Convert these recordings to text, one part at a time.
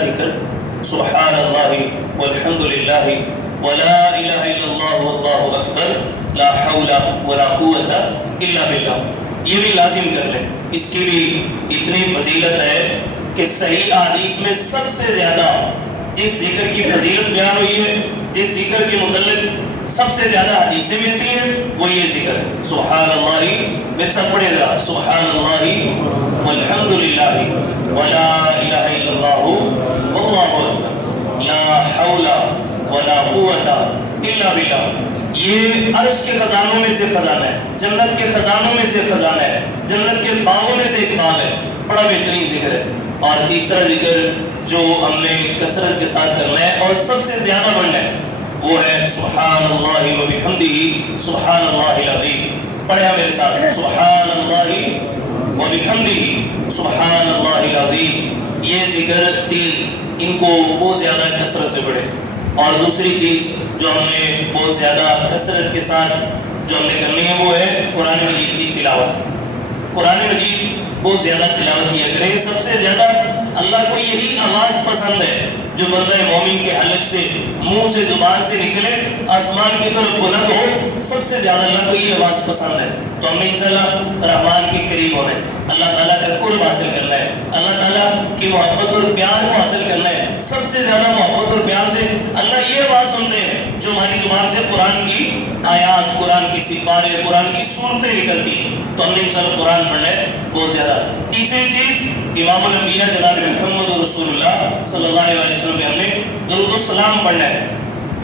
ذکر سبحان اللہ والحمد للہ ولا الہ الا اللہ واللہ اکبر لا حول ولا قوت الا باللہ، یہ بھی لازم کر لیں۔ اس کی بھی اتنی فضیلت ہے کہ صحیح احادیث میں سب سے زیادہ جس ذکر کی فضیلت بیان ہوئی ہے، جس ذکر کے متعلق سب سے زیادہ حدیثیں ملتی ہیں، وہ یہ ذکر سبحان اللہ۔ میرے ساتھ پڑھے گا سبحان اللہ والحمد للہ ولا الہ الا اللہ واللہ اکبر لا حول ولا قوت الا باللہ۔ یہ عرش کے خزانوں میں سے خزانہ ہے، جنت کے خزانوں میں سے خزانہ ہے، جنت کے باغوں میں سے ایک باغ ہے، بڑا بہترین ذکر ہے۔ اور تیسرا ذکر جو ہم نے کثرت کے ساتھ کرنا ہے اور سب سے زیادہ پڑھنا ہے، وہ ہے سبحان اللہ و بحمدہ سبحان اللہ العظیم۔ پڑھیں میرے ساتھ سبحان اللہ و بحمدہ سبحان اللہ العظیم۔ یہ ذکر تین، ان کو بہت زیادہ کثرت سے پڑھیں۔ اور دوسری چیز جو ہم نے بہت زیادہ کثرت کے ساتھ جو ہم نے کرنی ہے، وہ ہے قرآن مجید کی تلاوت۔ قرآن مجید بہت زیادہ تلاوت کیا کریں۔ سب سے زیادہ اللہ کو یہی آواز پسند ہے جو بندہ مومن کے حلق سے، منہ سے، زبان سے نکلے، آسمان کی طرف بلند ہو، سب سے زیادہ اللہ کو یہ آواز پسند ہے۔ تو ہم نے انشاءاللہ رحمان کے قریب ہونا ہے، اللہ تعالیٰ کا قرب حاصل کرنا ہے، اللہ تعالیٰ کی محبت اور پیار کو حاصل کرنا ہے۔ سب سے زیادہ محبت اور پیار سے اللہ یہ آواز سنتے ہیں جو ہماری زبان سے قرآن کی آیات، قرآن کی سپارے، قرآن کی صورتیں نکلتی ہیں۔ تو ہم نے انشاءاللہ قرآن پڑھنا ہے بہت زیادہ۔ تیسری چیز امام الانبیاء جناب محمد رسول اللہ صلی اللہ علیہ وسلم پہ ہم نے درود السلام پڑھنا ہے،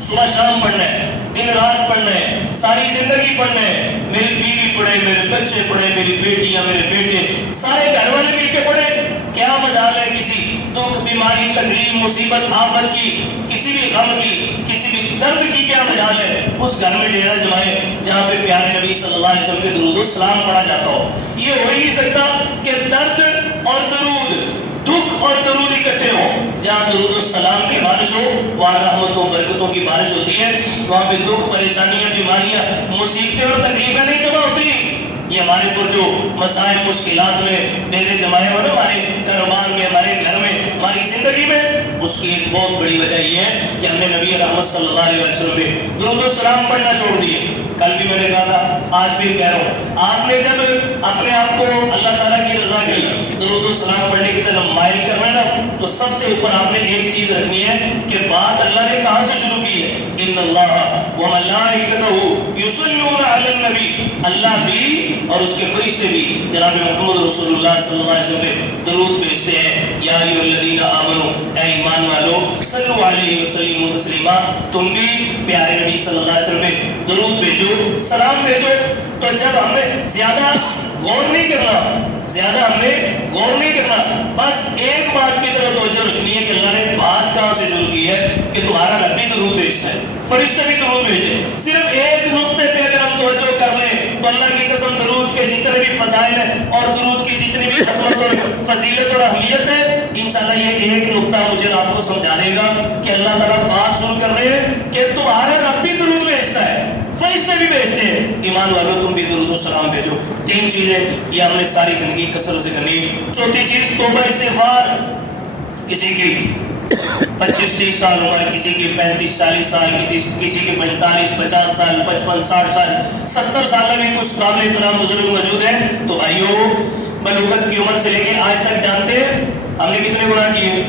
صبح شام پڑھنا ہے، دن رات پڑھنا ہے، ساری زندگی پڑھنا ہے۔ میری بیوی پڑھے، میرے بچے پڑھے، میری بیٹیاں، میرے بیٹے، سارے گھر والے مل کے پڑھے۔ کیا مجال ہے کسی دکھ، بیماری، تکلیف، مصیبت، آفت کی، کسی بھی غم کی، کسی بھی درد کی کیا مجال ہے؟ اس گھر میں ڈیرا جمائے جہاں پہ پیارے نبی صلی اللہ علیہ وسلم کے درود السلام پڑھا جاتا ہو۔ یہ ہو ہی نہیں سکتا کہ درد اور درود، دکھ اور درود اکٹھے ہوں۔ جہاں درود السلام کی بارش ہو وہاں رحمتوں برکتوں کی بارش ہوتی ہے، وہاں پہ دکھ، پریشانیاں، بیماریاں، مصیبتیں اور تکلیفیں نہیں جمع ہوتی۔ یہ ہمارے پر جو مسائل، مشکلات میں ڈیرے جمائے ہو نا، ہمارے کاروبار میں، ہمارے گھر میں، ہماری زندگی میں، اس کی ایک بہت بڑی وجہ یہ ہے کہ ہم نے نبی رحمت صلی اللہ علیہ وسلم پہ درود السلام پڑھنا چھوڑ دیے۔ کل بھی میں نے کہا تھا، آج بھی کہہ رہا ہوں، آپ نے جب اپنے آپ کو اللہ تعالیٰ کی رضا کے لیے درود السلام پڑھنے کی طرف مائل کرنا ہے نا، تو سب سے اوپر آپ نے ایک چیز رکھنی ہے کہ بات اللہ نے کہاں سے شروع کی ہے؟ ان اللہ وملائکتہ یصلون علی النبی، اللہ بھی اور اس کے فرشتے بھی جناب محمد رسول اللہ صلی اللہ علیہ وسلم پہ درود بھیجتے ہیں۔ یا ایھا الذین آمنوا، اے ایمان والو، صلوا علیہ وسلموا تسلیما، تم بھی پیارے نبی صلی اللہ علیہ وسلم پہ درود بھیجو، سلام بھیجو۔ تو جب ہم نے زیادہ غور نہیں کرنا، زیادہ ہم نے غور نہیں کرنا، بس ایک بات کی طرف توجہ رکھنی ہے کہ اللہ نے بات کہاں سے شروع کی ہے کہ تمہارا نبی درود بھیجتا ہے، فرشتے بھی درود بھیجے۔ صرف ایک نقطے پہ اگر ہم توجہ کر لیں تو اللہ کی قسم درود کے جتنے بھی فضائل ہیں اور درود کی جتنی بھی عظمت اور فضیلت اور اہمیت ہے، انشاءاللہ یہ ایک نقطہ مجھے آپ کو سمجھا دے گا کہ اللہ تعالیٰ بات شروع کر رہے ہیں کہ تمہارا رب بھی درود بھیجتا ہے، فرشتے بھی بھیجتے ہیں، ایمان والو تم بھی درود و سلام بھیجو۔ تین چیزیں یہ ہم نے ساری زندگی کثرت سے کرنی ہے۔ چوتھی چیز توبہ استغفار۔ کسی کی 25-30 سال عمر، کسی کی 35-40 سال کی، کسی کی 45-50 سال، 55-60 سال، 70 سال میں بھی کچھ قابل احترام بزرگ موجود ہیں۔ تو بھائیو، بلوغت کی عمر سے لے کے آج تک جانتے ہیں ہم نے کتنے گناہ کیے؟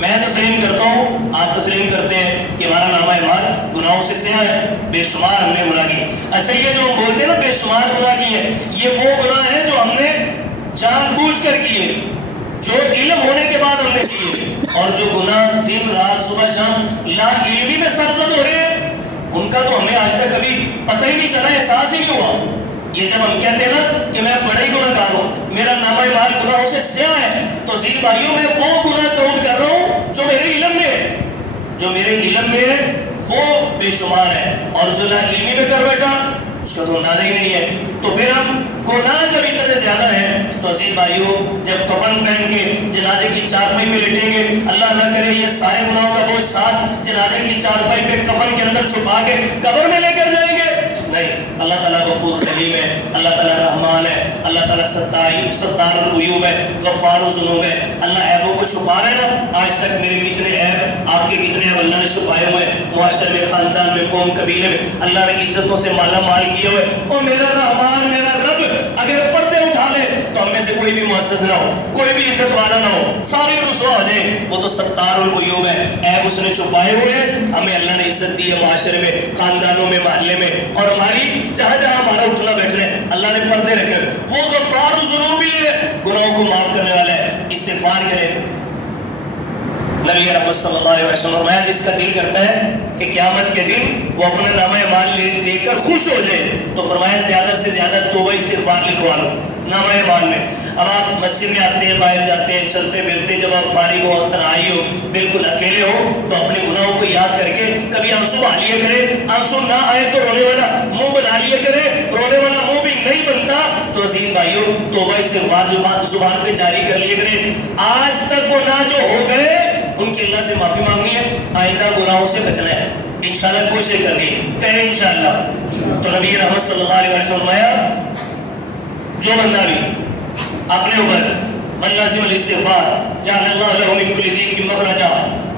میں تسلیم کرتا ہوں، آپ تسلیم کرتے ہیں کہ ہمارا نامہ اعمال گناہوں سے سیاہ ہے، بے شمار ہم نے گناہ کیے۔ اچھا، یہ جو ہم بولتے ہیں نا بے شمار گناہ کیے، یہ وہ گناہ ہیں جو ہم نے جان بوجھ کر کیے، جو علم ہونے کے بعد ہم نے کیے، اور جو گناہ دن رات صبح شام لا علمی میں سرزد ہو رہے ہیں، ان کا تو ہمیں آج تک کبھی پتہ ہی نہیں چلا، احساس ہی نہیں ہوا۔ یہ جب ہم کہتے ہیں نا کہ میں بڑا ہی گناہ گار ہوں، میرا نامہ اعمال گناہوں سے سیاہ ہے، تو عزیز بھائیوں میں وہ گناہ توڑ کر رہا ہوں جو میرے علم میں ہے، جو میرے علم میں ہے وہ بے شمار ہے، اور جو لا علمی میں کر بیٹھا اس کا تو اندازہ ہی نہیں ہے۔ تو پھر ہم گناہ جب اتنے زیادہ ہیں تو عزیز بھائیوں، جب کفن پہن کے جنازے کی چارپائی پہ لیٹیں گے، اللہ نہ کرے یہ سارے گناہوں کا بوجھ ساتھ جنازے کی چارپائی پہ کفن کے اندر چھپا کے قبر میں لے کر جائیں گے؟ نہیں، اللہ تعالیٰ غفور رحیم ہے، اللہ تعالیٰ رحمان ہے، اللہ تعالیٰ ستار العیوب ہے، غفار الذنوب ہے۔ اللہ عیبوں کو چھپا رہے ہیں نا، آج تک میرے کتنے عیب، آپ کے کتنے عیب اللہ نے چھپائے ہوئے ہیں، معاشرے میں، خاندان میں، قوم قبیلے میں اللہ نے عزتوں سے مالا مال کیے ہوئے، اور میرا رحمان میرا رب اگر پردے اٹھا لے تو ہم میں سے کوئی بھی معزز نہ ہو، کوئی بھی عزت والا نہ ہو، سارے رسوا ہو جائیں، وہ تو ستار العیوب ہے، عیب اس نے چھپائے ہوئے ہیں۔ ہمیں اللہ نے عزت دی ہے معاشرے میں، خاندانوں میں، محلے میں، اور ہماری جہاں جہاں ہمارا اٹھنا بیٹھنا ہے اللہ نے پردے رکھے، وہ غفار الذنوب بھی ہے، گناہوں کو معاف کرنے والا ہے، استغفار کرے۔ نبی رحمت صلی اللہ علیہ وسلم فرمایا جس کا دل کرتا ہے کہ قیامت کے دن وہ اپنا نامہ اعمال دیکھ کر خوش ہو جائے تو فرمایا زیادہ سے زیادہ توبہ استغفار لکھوا لو نامہ اعمال میں۔ اب آپ مسجد میں آتے ہیں، باہر جاتے ہیں، چلتے پھرتے، جب آپ فارغ ہو، تنہائی ہو، بالکل اکیلے ہو تو اپنے گناہوں کو یاد کر کے کبھی آنسو بہا لیا کرے، آنسو نہ آئے تو رونے والا منہ بنا لیا کرے، رونے والا منہ بھی نہیں بنتا تو عزیز بھائیو توبہ استغفار زبان پہ جاری کر لیا کرے۔ آج تک گناہ جو ہو گئے ان کی اللہ سے معافی مانگنی ہے، آئندہ گناہوں سے بچنا ہے، انشاءاللہ کوشش کرنی ہے، کہیں انشاءاللہ۔ تو نبی رحمت صلی اللہ علیہ وسلم فرمایا جو بندہ بھی اپنے اوپر من لازم الاستغفار جعل اللہ له من كل ضيق مخرجا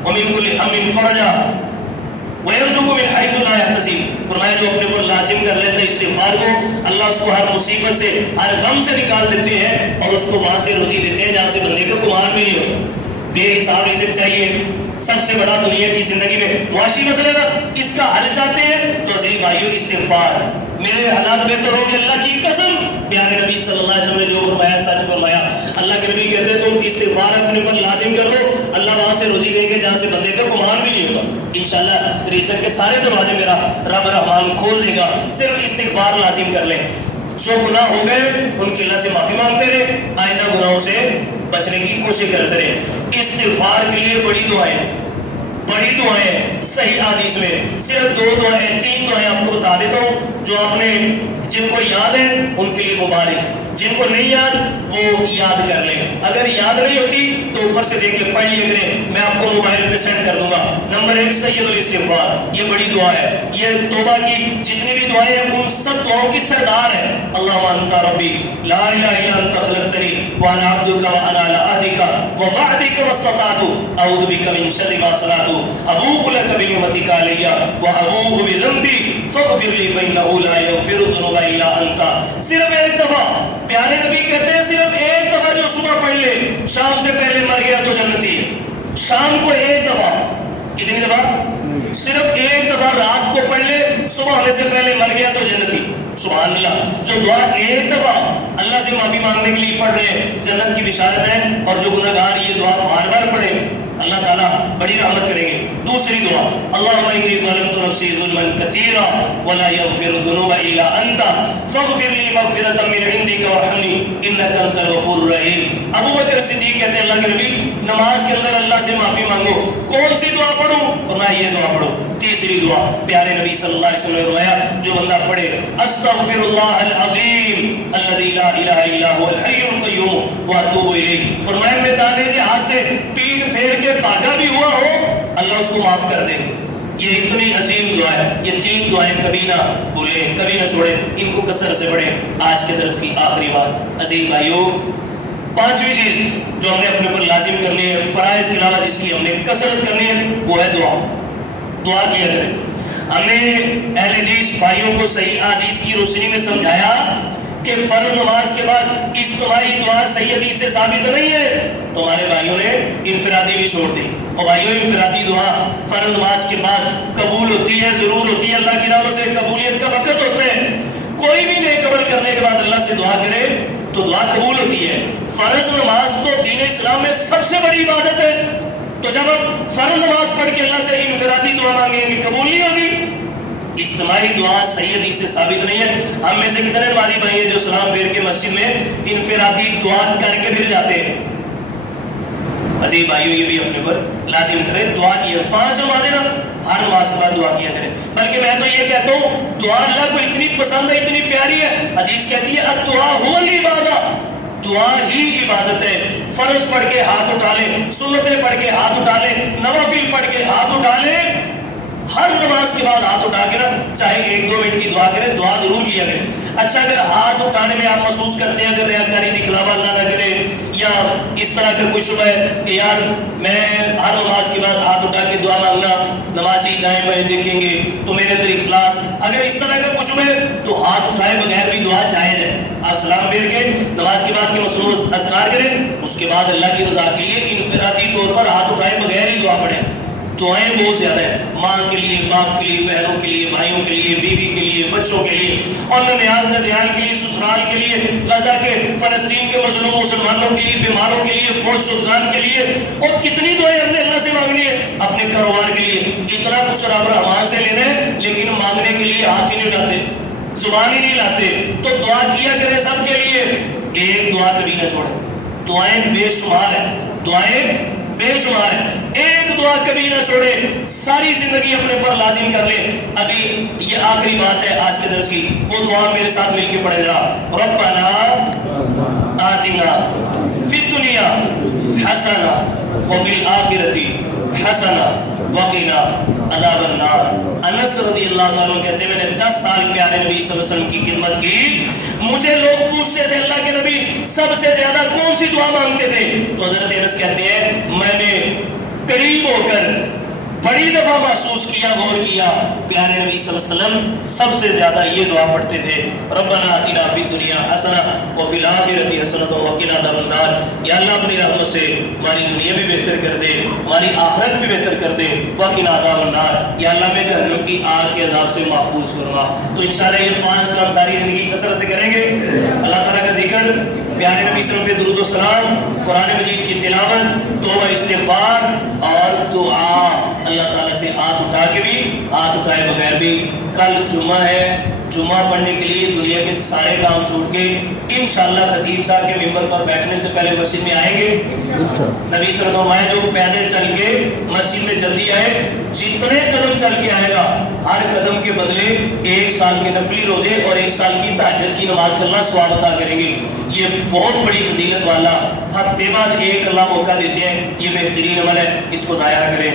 ومن كل هم فرجا ويرزق من حيث لا يحتسب، فرمایا جو اپنے اوپر لازم کر لیتا ہے استغفار کو اللہ اس کو ہر مصیبت سے، ہر غم سے نکال دیتے ہیں اور اس کو وہاں سے روزی دیتے ہیں جہاں سے بندے کا گمان بھی نہیں ہوتا۔ بے حساب رزق چاہیے، سب سے بڑا دنیا کی زندگی میں معاشی مسئلہ تھا، اس کا حل چاہتے ہیں تو عزیز بھائیو استغفار۔ میرے حالات بہتر ہوں گے اللہ کی قسم، پیارے نبی صلی اللہ علیہ وسلم نے جو فرمایا سچ فرمایا۔ اللہ کے نبی کہتے ہیں تم استغفار اپنے پر لازم کر لو، اللہ وہاں سے روزی دے گے جہاں سے بندے کا گمان بھی نہیں ہوتا۔ انشاءاللہ رزق کے سارے دروازے میرا رب رحمان کھول دے گا، صرف استغفار لازم کر لیں۔ جو گناہ ہو گئے ان کی اللہ سے معافی مانگتے رہے، آئندہ گناہوں سے بچنے کی کوشش کرتے رہے۔ استغفار کے لیے بڑی دعائیں صحیح حدیث میں صرف 2 دعائیں 3 دعائیں آپ کو بتا دیتا ہوں جو آپ نے جن کو یاد ہے ان کے لیے مبارک، جن کو نہیں یاد وہ یاد کر لیں، اگر یاد نہیں ہوتی تو اوپر سے دیکھ کے پڑھ لیے کریں، میں آپ کو موبائل پہ سینڈ کر دوں گا۔ نمبر 1 سید الاستغفار، یہ بڑی دعا ہے، یہ توبہ کی جتنی بھی دعائیں ہیں ان سب دعاؤں کی سردار ہے۔ اللہم انت ربی لا الہ الا انت خلقتنی وانا عبدک وانا علی عہدک ووعدک ما استطعت اعوذ بک من شر ما صنعت ابوء لک بنعمتک علی وابوء بذنبی فاغفر لی فانہ لا یغفر الذنوب الا انت۔ صرف ایک دفعہ، پیارے نبی کہتے ہیں صرف ایک دفعہ جو صبح پڑھ لے شام سے پہلے مر گیا تو جنتی ہے۔ شام کو ایک دفعہ، کتنی دفعہ؟ صرف ایک دفعہ رات کو پڑھ لے صبح ہونے سے پہلے مر گیا تو جنتی۔ سبحان اللہ، جو دعا ایک دفعہ اللہ سے معافی مانگنے کے لیے پڑھ رہے ہیں جنت کی بشارت ہے، اور جو گناہگار یہ دعا بار بار پڑھے اللہ تعالیٰ بڑی رحمت کریں گے۔ دوسری دعا اللہم انی ظلمت نفسی ظلما کثیرا ولا یغفر الذنوب الا انت فاغفر لی مغفرۃ من عندک وارحمنی انک انت الغفور الرحیم۔ ابو بکر صدیق کہتے ہیں اللہ کے نبی نماز کے اندر اللہ سے معافی مانگو، کون سی دعا پڑھوں؟ فرمایا یہ دعا پڑھو۔ تیسری دعا پیارے نبی صلی اللہ علیہ وسلم نے فرمایا جو بندہ پڑھے استغفر اللہ العظیم الذی لا الہ الا هو الحی القیوم واتوب الیہ، فرمایا میدان جہاد سے پیٹ پھیر کے بھاگا بھی ہوا ہو اللہ اس کو معاف کر دے۔ یہ اتنی عظیم دعا ہے، یہ 3 دعائیں کبھی نہ بھولیں، کبھی نہ چھوڑیں، ان کو کثرت سے پڑھیں۔ آج کے درس کی آخری بات عزیز بھائیو، 5ویں چیز جو ہم نے اپنے پر لازم کرنی ہے فرائض کے علاوہ جس کی ہم نے کثرت کرنی ہے وہ ہے دعا۔ دعا کیا کریں۔ ہم نے اہل حدیث بھائیوں کو صحیح حدیث کی روشنی میں سمجھایا کہ فرض نماز کے بعد اجتماعی دعا صحیح حدیث سے ثابت نہیں ہے، تو ہمارے بھائیوں نے انفرادی بھی چھوڑ دی۔ اور بھائیوں انفرادی دعا فرض نماز کے بعد قبول ہوتی ہے، ضرور ہوتی ہے، اللہ کی رحمت سے قبولیت کا وقت ہوتا ہے۔ کوئی بھی نیک عمل کرنے کے بعد اللہ سے دعا کرے تو دعا قبول ہوتی ہے۔ فرض نماز تو دین اسلام میں سب سے بڑی عبادت ہے، تو جب ہم فرض نماز پڑھ کے اللہ سے انفرادی دعا مانگیں گے قبول نہیں ہوگی۔ اجتماعی دعا صحیح حدیث سے ثابت نہیں ہے۔ ہم میں سے کتنے نمازی بھائی ہیں جو سلام پھیر کے مسجد میں انفرادی دعا کر کے پھر جاتے ہیں؟ عزیز بھائیو یہ بھی اپنے پر لازم کریں، دعا کیا 5 نمازیں نا ہر نماز کے بعد دعا کیا کریں۔ بلکہ میں تو یہ کہتا ہوں دعا اللہ کو اتنی پسند ہے، اتنی پیاری ہے، حدیث کہتی ہے الدعاء هو العبادہ، دعا ہی عبادت ہے۔ فرض پڑھ کے ہاتھ اٹھا لیں، سنتیں پڑھ کے ہاتھ اٹھا لیں، نوافل پڑھ کے ہاتھ اٹھا لیں، ہر نماز کے بعد ہاتھ اٹھا کے نا چاہے 1-2 منٹ کی دعا کریں، دعا ضرور کیا کریں۔ اچھا اگر ہاتھ اٹھانے میں آپ محسوس کرتے ہیں اگر ریاکاری دکھلاوا اللہ نہ کرے یا اس طرح کا کوئی شبہ ہے کہ یار میں ہر نماز کے بعد ہاتھ اٹھا کے دعا مانگنا، نمازی دائیں بائیں دیکھیں گے تو میرے اندر اخلاص، اگر اس طرح کا کچھ ہے تو ہاتھ اٹھائے بغیر بھی دعا جائز ہے۔ آپ سلام پھیر کے نماز کے بعد کے مصنوع اذکار کریں، اس کے بعد اللہ کی رضا کے لیے انفرادی طور پر ہاتھ اٹھائے بغیر ہی دعا پڑھیں۔ دعائیں بہت زیادہ ہیں، ماں کے لیے، باپ کے لیے، بہنوں کے لیے، بھائیوں کے لیے، بیوی کے لیے، بچوں کے لیے، اور ننیال ددیال کے لیے، سسرال کے لیے، غزہ کے، فلسطین کے مظلوم مسلمانوں کے لیے، بیماروں کے لیے، فوج سلطان کے لیے، اور کتنی دعائیں ہم نے اللہ سے مانگنی ہے اپنے کاروبار کے لیے۔ اتنا کچھ رب رحمان سے لینا ہے لیکن مانگنے کے لیے ہاتھ ہی نہیں اٹھاتے، زبان ہی نہیں لاتے۔ تو دعا کیا کرے سب کے لیے، ایک دعا کبھی نہ چھوڑے۔ دعائیں بے شمار ہیں، دعائیں بے شمار ہے، ایک دعا کبھی نہ چھوڑے، ساری زندگی اپنے پر لازم کر لے۔ ابھی یہ آخری بات ہے آج کے درس کی، وہ دعا میرے ساتھ مل کے پڑھے ذرا۔ ربنا آتنا فی الدنیا حسنہ وفی الآخرۃ حسنہ وقنا عذاب النار۔ انس رضی اللہ تعالیٰ کہتے ہیں میں نے 10 سال پیارے نبی صلی اللہ علیہ وسلم کی خدمت کی، مجھے لوگ پوچھتے تھے اللہ کے نبی سب سے زیادہ کون سی دعا مانگتے تھے؟ تو حضرت انس کہتے ہیں میں نے قریب ہو کر بڑی دفعہ محسوس کیا، غور کیا، پیارے نبی صلی اللہ علیہ وسلم سب سے زیادہ یہ دعا پڑھتے تھے، ربنا آتنا فی الدنیا حسنہ وفی الآخرۃ حسنۃ وقنا عذاب النار۔ یا اللہ اپنی رحمت سے ہماری دنیا بھی بہتر کر دے، ہماری آخرت بھی بہتر کر دے، وقنا عذاب النار۔ یا اللہ ہمیں جہنم کی آگ کے عذاب سے محفوظ فرما۔ تو انشاءاللہ یہ 5 کام ساری زندگی کثرت سے کریں گے، اللہ تعالیٰ کا ذکر، پیارے نبی صلی اللہ علیہ وسلم پہ درود و سلام، قرآن مجید کی تلاوت، توبہ استغفار اور دعا، اللہ تعالیٰ سے ہاتھ اٹھا کے بھی، ہاتھ اٹھائے بغیر بھی۔ کل جمعہ ہے، جمعہ پڑھنے کے لیے دنیا کے سارے کام چھوڑ کے انشاءاللہ خطیب صاحب کے ممبر پر بیٹھنے سے پہلے مسجد میں آئیں گے۔ نبی صلی اللہ علیہ وسلم جو پیدل چل کے مسجد میں جلدی آئے، جتنے قدم چل کے آئے گا ہر قدم کے بدلے 1 سال کے نفلی روزے اور 1 سال کی تہجد کی نماز کرنا ثواب عطا کریں گے۔ یہ بہت بڑی فضیلت والا، ہفتے بعد ایک اللہ موقع دیتے ہیں، یہ بہترین عمل ہے، اس کو ضائع نہ کریں۔